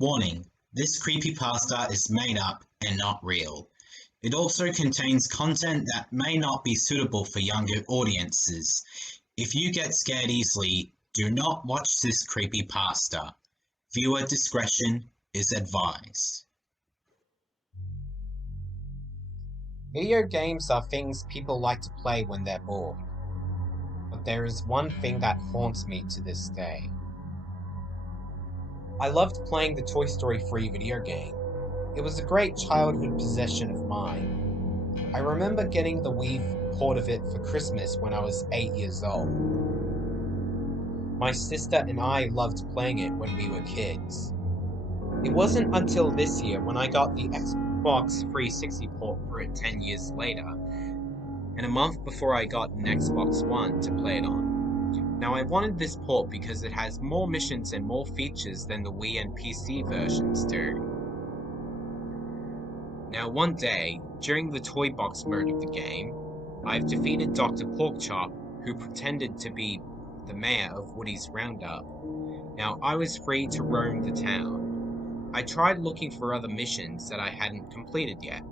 Warning: this creepypasta is made up and not real. It also contains content that may not be suitable for younger audiences. If you get scared easily, do not watch this creepypasta. Viewer discretion is advised. Video games are things people like to play when they're bored. But there is one thing that haunts me to this day. I loved playing the Toy Story 3 video game. It was a great childhood possession of mine. I remember getting the Wii port of it for Christmas when I was 8 years old. My sister and I loved playing it when we were kids. It wasn't until this year when I got the Xbox 360 port for it 10 years later, and a month before I got an Xbox One to play it on. Now I wanted this port because it has more missions and more features than the Wii and PC versions do. Now one day, during the toy box mode of the game, I've defeated Dr. Porkchop, who pretended to be the mayor of Woody's Roundup. Now I was free to roam the town. I tried looking for other missions that I hadn't completed yet.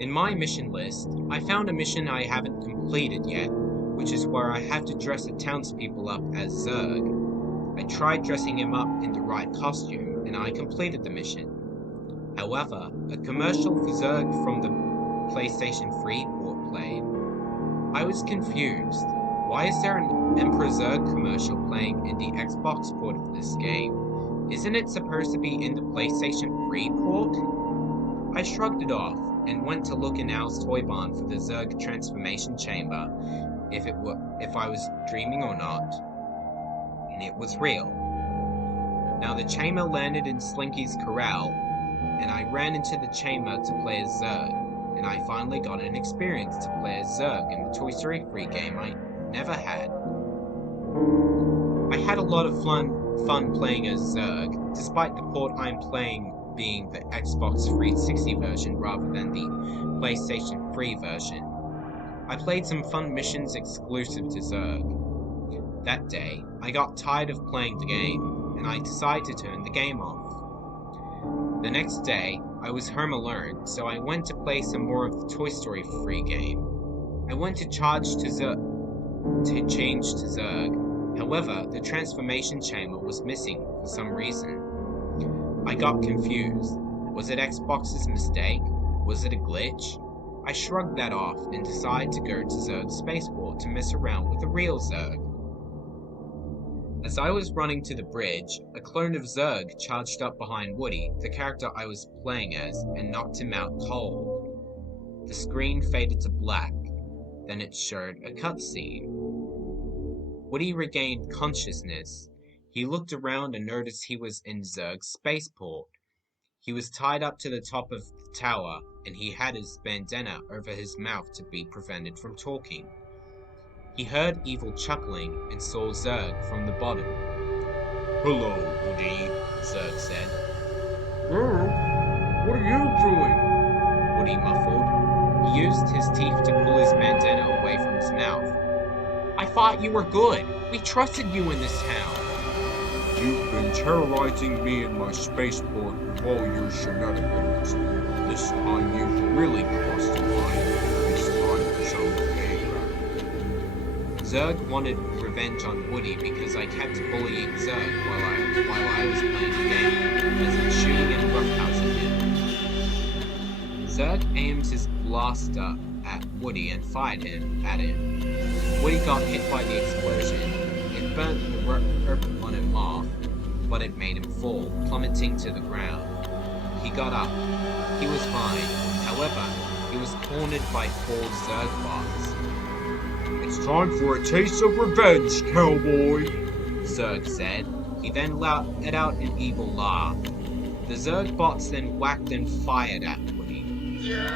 In my mission list, I found a mission I haven't completed yet, which is where I have to dress the townspeople up as Zurg. I tried dressing him up in the right costume, and I completed the mission. However, a commercial for Zurg from the PlayStation 3 port played. I was confused. Why is there an Emperor Zurg commercial playing in the Xbox port of this game? Isn't it supposed to be in the PlayStation 3 port? I shrugged it off and went to look in Al's toy barn for the Zurg transformation chamber, if I was dreaming or not, and it was real. Now the chamber landed in Slinky's corral, and I ran into the chamber to play as Zurg, and I finally got an experience to play as Zurg in the Toy Story 3 game I never had. I had a lot of fun playing as Zurg, despite the port I'm playing being the Xbox 360 version rather than the PlayStation 3 version. I played some fun missions exclusive to Zurg. That day, I got tired of playing the game, and I decided to turn the game off. The next day, I was home alone, so I went to play some more of the Toy Story 3 game. I went to change to Zurg. However, the transformation chamber was missing for some reason. I got confused. Was it Xbox's mistake? Was it a glitch? I shrugged that off and decided to go to Zurg's spaceport to mess around with the real Zurg. As I was running to the bridge, a clone of Zurg charged up behind Woody, the character I was playing as, and knocked him out cold. The screen faded to black, then it showed a cutscene. Woody regained consciousness. He looked around and noticed he was in Zurg's spaceport. He was tied up to the top of the tower, and he had his bandana over his mouth to be prevented from talking. He heard Evil chuckling and saw Zurg from the bottom. "Hello, Woody," Zurg said. Zurg, what are you doing? Woody muffled. He used his teeth to pull his bandana away from his mouth. "I thought you were good. We trusted you in this town." You've been terrorizing me in my spaceport with all your shenanigans. This time you've really crossed the line. It's time for some payback. Zurg wanted revenge on Woody because I kept bullying Zurg while I was playing the game, as in shooting and roughhousing him. Zurg aimed his blaster at Woody and fired at him. Woody got hit by the explosion. It burnt the rope on him off, but it made him fall, plummeting to the ground. He got up. He was fine. However, he was cornered by 4 Zurg bots. It's time for a taste of revenge, cowboy, Zurg said. He then let out an evil laugh. The Zurg bots then whacked and fired at Woody.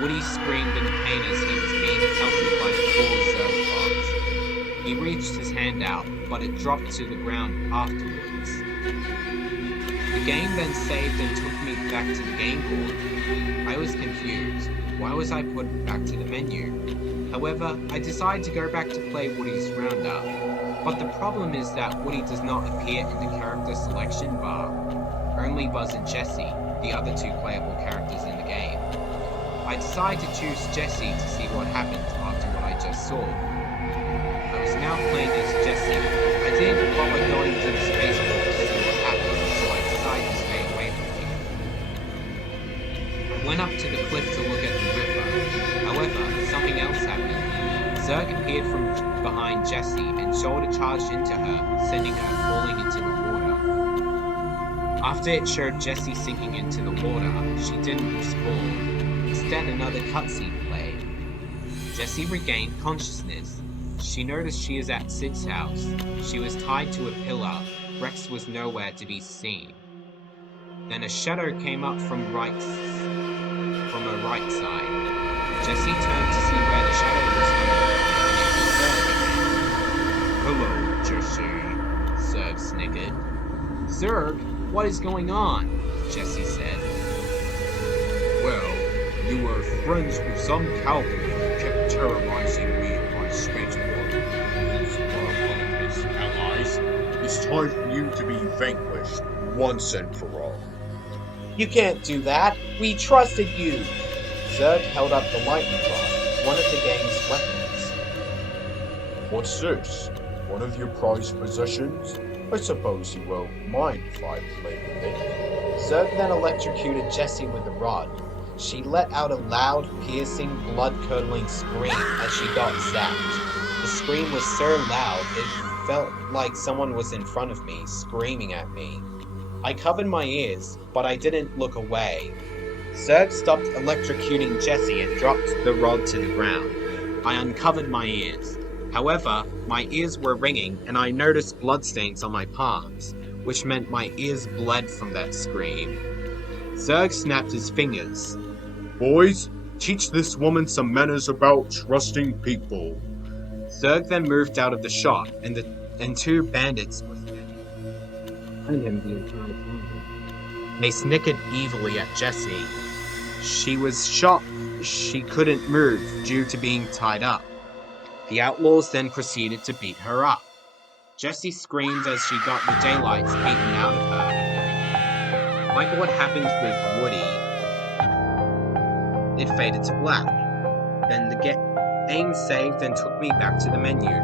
Woody screamed in pain as he was being pelted by 4 Zurg bots. He reached his hand out, but it dropped to the ground afterwards. The game then saved and took me back to the game board. I was confused. Why was I put back to the menu? However, I decided to go back to play Woody's Roundup. But the problem is that Woody does not appear in the character selection bar. only Buzz and Jessie, the other two playable characters in the game. I decided to choose Jessie to see what happened after what I just saw. I was now playing as Jessie. I didn't bother going to the spaceport to see what happened, so I decided to stay away from here. I went up to the cliff to look at the river. However, something else happened. Zurg appeared from behind Jessie and shoulder charged into her, sending her falling into the water. After it showed Jessie sinking into the water, she didn't respawn. Instead, another cutscene played. Jessie regained consciousness. She noticed she is at Sid's house. She was tied to a pillar. Rex was nowhere to be seen. Then a shadow came up from her right side. Jessie turned to see where the shadow was coming from. Hello, Jessie. Zurg snickered. Zurg, what is going on? Jessie said. Well, you were friends with some cowboy who kept terrorizing me and my spaceport. These are one of his allies. It's time for you to be vanquished, once and for all. You can't do that. We trusted you. Zurg held up the lightning rod, one of the game's weapons. What's this? One of your prized possessions? I suppose you won't mind if I play with it. Zurg then electrocuted Jessie with the rod. She let out a loud, piercing, blood-curdling scream as she got zapped. The scream was so loud, it felt like someone was in front of me, screaming at me. I covered my ears, but I didn't look away. Zurg stopped electrocuting Jessie and dropped the rod to the ground. I uncovered my ears. However, my ears were ringing, and I noticed bloodstains on my palms, which meant my ears bled from that scream. Zurg snapped his fingers. Boys, teach this woman some manners about trusting people. Zurg then moved out of the shop, and two bandits were standing behind him the entire time. They snickered evilly at Jessie. She was shocked she couldn't move due to being tied up. The outlaws then proceeded to beat her up. Jessie screamed as she got the daylights beaten out of her. Like what happened with Woody, it faded to black. Then the game saved and took me back to the menu.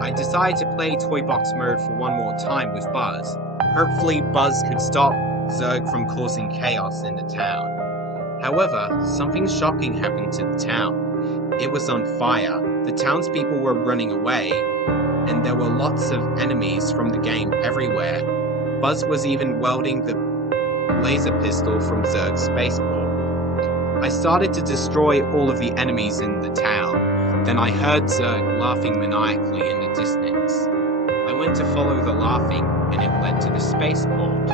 I decided to play Toy Box mode for one more time with Buzz. Hopefully Buzz could stop Zurg from causing chaos in the town. However, something shocking happened to the town. It was on fire. The townspeople were running away, and there were lots of enemies from the game everywhere. Buzz was even wielding the laser pistol from Zurg's spaceport. I started to destroy all of the enemies in the town. Then I heard Zurg laughing maniacally in the distance. I went to follow the laughing, and it led to the spaceport.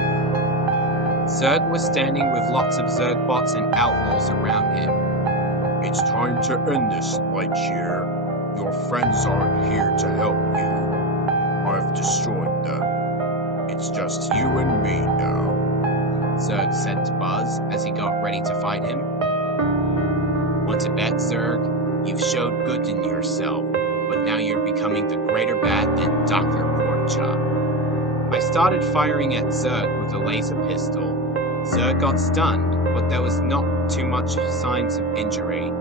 Zurg was standing with lots of Zurg bots and outlaws around him. It's time to end this, Lightyear. Your friends aren't here to help you. I've destroyed them. It's just you and me now. Zurg said to Buzz as he got ready to fight him. Want to bet, Zurg? You've showed good in yourself, but now you're becoming the greater bad than Dr. Porkchop. I started firing at Zurg with a laser pistol. Zurg got stunned, but there was not too much signs of injury.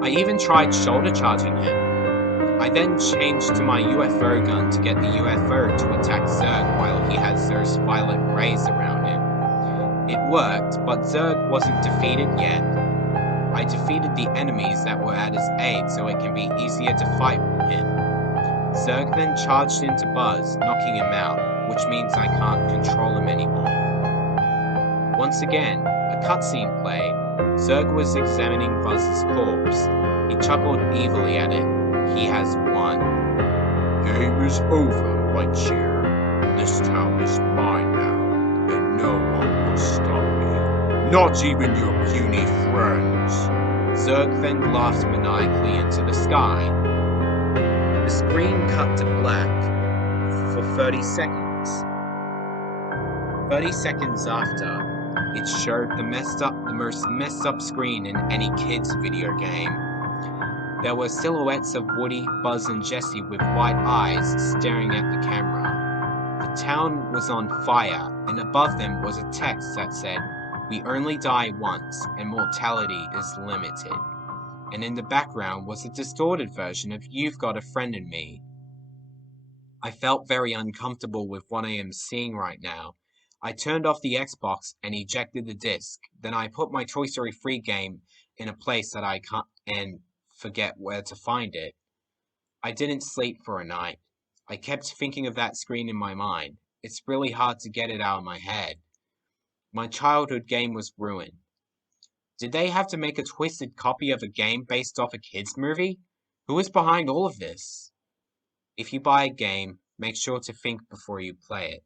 I even tried shoulder charging him. I then changed to my UFO gun to get the UFO to attack Zurg while he had Zurg's violet rays around him. It worked, but Zurg wasn't defeated yet. I defeated the enemies that were at his aid so it can be easier to fight with him. Zurg then charged into Buzz, knocking him out, which means I can't control him anymore. Once again, a cutscene played. Zurg was examining Buzz's corpse. He chuckled evilly at it. He has won. Game is over, Lightyear. This town is mine now, and no one will stop me. Not even your puny friends. Zurg then laughed maniacally into the sky. The screen cut to black for 30 seconds. 30 seconds after, it showed the most messed up screen in any kid's video game. There were silhouettes of Woody, Buzz, and Jessie with white eyes staring at the camera. The town was on fire, and above them was a text that said, "We only die once, and mortality is limited." And in the background was a distorted version of "You've Got a Friend in Me." I felt very uncomfortable with what I am seeing right now. I turned off the Xbox and ejected the disc. Then I put my Toy Story 3 game in a place that I can't and forget where to find it. I didn't sleep for a night. I kept thinking of that screen in my mind. It's really hard to get it out of my head. My childhood game was ruined. Did they have to make a twisted copy of a game based off a kids' movie? Who is behind all of this? If you buy a game, make sure to think before you play it.